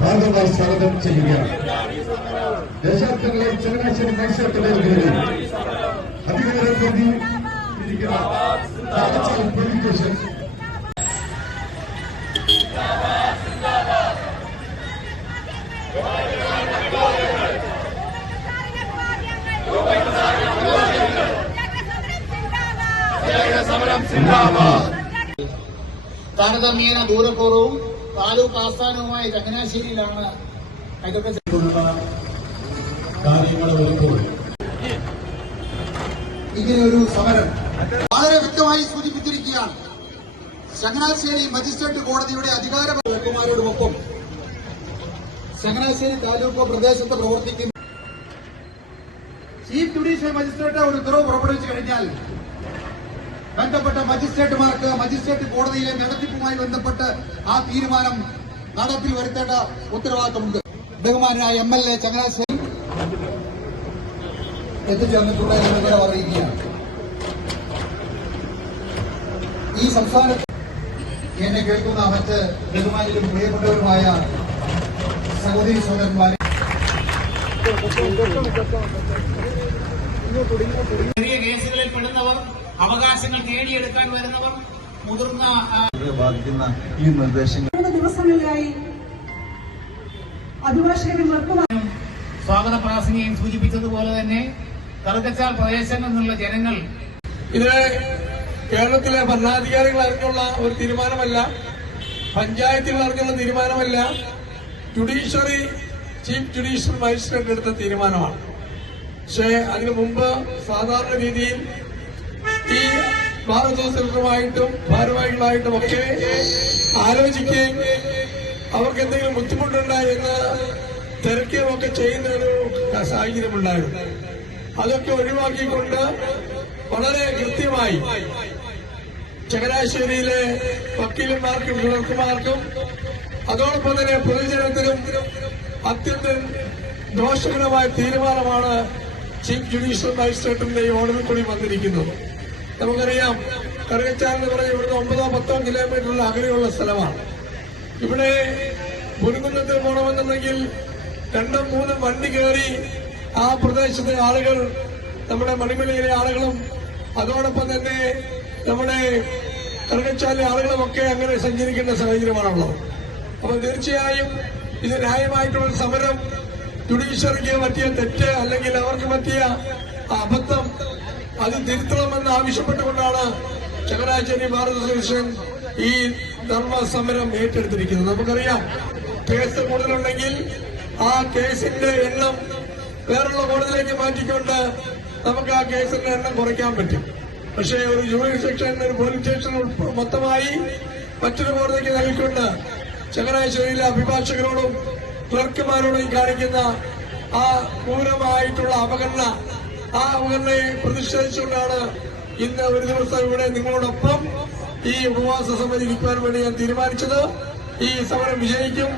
ഭാഗമായി സ്വാഗതം ചെയ്യുകയാണ്. ദേശാർത്ഥങ്ങളെ ചങ്ങനാശ്ശേരി മത്സരത്തിലേക്ക് കയറി അധികാരം പ്രതി ഇരിക്കുന്ന താരതമ്യേന ദൂരപൂർവവും താലൂക്ക് ആസ്ഥാനവുമായ ചങ്ങനാശ്ശേരിയിലാണ് ഇതൊക്കെ കാര്യങ്ങൾ വരുമ്പോൾ ഇങ്ങനെ ഒരു സമരം വളരെ വ്യക്തമായി സൂചിപ്പിച്ചിരിക്കുകയാണ്. ചങ്ങനാശ്ശേരി മജിസ്ട്രേറ്റ് കോടതിയുടെ അധികാര വകുമാരോടുമൊപ്പം ചങ്ങനാശ്ശേരി താലൂക്ക് പ്രദേശത്ത് പ്രവർത്തിക്കുന്ന ചീഫ് ജുഡീഷ്യൽ മജിസ്ട്രേറ്റ് ഒരു ഉത്തരവ് പുറപ്പെടുവിച്ചു കഴിഞ്ഞാൽ ബന്ധപ്പെട്ട മജിസ്ട്രേറ്റുമാർക്ക് മജിസ്ട്രേറ്റ് കോടതിയിലെ നടത്തിപ്പുമായി ബന്ധപ്പെട്ട് ആ തീരുമാനം നടപ്പിൽ വരുത്തേണ്ട ഉത്തരവാദിത്തമുണ്ട്. ബഹുമാനായ എം എൽ എ ചങ്ങനാശ്ശേരി എത്തിച്ചേർന്നിട്ടുള്ള അറിയിക്കുകയാണ്. ഈ സംസ്ഥാനത്ത് എന്നെ കേൾക്കുന്ന മറ്റ് ബഹുമാനിലും പ്രിയപ്പെട്ടവരുമായ സഹോദരി സഹോദരന്മാരെ. ചെറിയ കേസുകളിൽ പെടുന്നവർ അവകാശങ്ങൾ നേടിയെടുക്കാൻ വരുന്നവർ മുതിർന്ന ബാധിക്കുന്ന ഈ നിർദ്ദേശങ്ങൾ ദിവസങ്ങളിലായി അഭിഭാഷകന്മാർക്ക് സ്വാഗത പ്രാസംഗികൻ സൂചിപ്പിച്ചതുപോലെ തന്നെ കറുകച്ചാൽ പ്രദേശങ്ങളിൽ നിന്നുള്ള ജനങ്ങൾ ഇത് കേരളത്തിലെ ഭരണാധികാരികൾ അറിഞ്ഞുള്ള ഒരു തീരുമാനമല്ല പഞ്ചായത്തുകൾ അറിഞ്ഞുള്ള തീരുമാനമല്ല ജുഡീഷ്യറി ചീഫ് ജുഡീഷ്യൽ മജിസ്ട്രേറ്റ് എടുത്ത തീരുമാനമാണ്. പക്ഷേ അതിനു മുമ്പ് സാധാരണ രീതിയിൽ ഈ ബാർ അസോസിയേഷനുമായിട്ടും ഭാരവാഹികളായിട്ടും ഒക്കെ ആലോചിക്കുകയും അവർക്ക് എന്തെങ്കിലും ബുദ്ധിമുട്ടുണ്ടായി എന്ന് തിരക്കുകയും ഒക്കെ ചെയ്യുന്ന ഒരു സാഹചര്യമുണ്ടായിരുന്നു. അതൊക്കെ ഒഴിവാക്കിക്കൊണ്ട് വളരെ കൃത്യമായി ചങ്ങനാശ്ശേരിയിലെ വക്കീലന്മാർക്കും ക്ലർക്കുമാർക്കും അതോടൊപ്പം തന്നെ പൊതുജനത്തിനും അത്യന്തം ദോഷകരമായ തീരുമാനമാണ് ചീഫ് ജുഡീഷ്യൽ മജിസ്ട്രേറ്റിന്റെ ഓർഡറിൽ കൂടി വന്നിരിക്കുന്നത്. നമുക്കറിയാം കറുകച്ചാൽ എന്ന് പറഞ്ഞ ഇവിടുന്ന് ഒമ്പതോ പത്തോ കിലോമീറ്ററിൽ അകലെയുള്ള സ്ഥലമാണ്. ഇവിടെ മുരുകുന്നത്തിൽ പോകണമെന്നുണ്ടെങ്കിൽ രണ്ടും മൂന്നും വണ്ടി കയറി ആ പ്രദേശത്തെ ആളുകൾ നമ്മുടെ മണിമലയിലെ ആളുകളും അതോടൊപ്പം തന്നെ നമ്മുടെ കറുകച്ചാലിലെ ആളുകളുമൊക്കെ അങ്ങനെ സഞ്ചരിക്കേണ്ട സാഹചര്യമാണുള്ളത്. അപ്പൊ തീർച്ചയായും ഇത് ന്യായമായിട്ടുള്ള സമരം ജുഡീഷ്യറിക്ക് പറ്റിയ തെറ്റ് അല്ലെങ്കിൽ അവർക്ക് പറ്റിയ അബദ്ധം അത് തിരുത്തണമെന്ന് ആവശ്യപ്പെട്ടുകൊണ്ടാണ് ചങ്ങനാശ്ശേരി അസോസിയേഷൻ ഈ ധർമ്മ സമരം ഏറ്റെടുത്തിരിക്കുന്നത്. നമുക്കറിയാം കേസ് കൂടുതലുണ്ടെങ്കിൽ ആ കേസിന്റെ എണ്ണം വേറുള്ള കോടതിയിലേക്ക് മാറ്റിക്കൊണ്ട് നമുക്ക് ആ കേസിന്റെ എണ്ണം കുറയ്ക്കാൻ പറ്റും. പക്ഷേ ഒരു ജൂറിസ്ഡിക്ഷൻ ഒരു പോലീസ് സ്റ്റേഷൻ മൊത്തമായി മറ്റൊരു കോടതിക്ക് നൽകിക്കൊണ്ട് ചങ്ങനാശ്ശേരിയിലെ അഭിഭാഷകരോടും ക്ലർക്കുമാരോടും കാണിക്കുന്ന ആ ക്രൂരമായിട്ടുള്ള അവഗണന ആ അവഗണനയെ പ്രതിഷേധിച്ചുകൊണ്ടാണ് ഇന്ന് ഒരു ദിവസം ഇവിടെ നിങ്ങളോടൊപ്പം ഈ ഉപവാസ സമിതി ഇരിക്കുവാൻ വേണ്ടി ഞാൻ തീരുമാനിച്ചത്. ഈ സമരം വിജയിക്കും.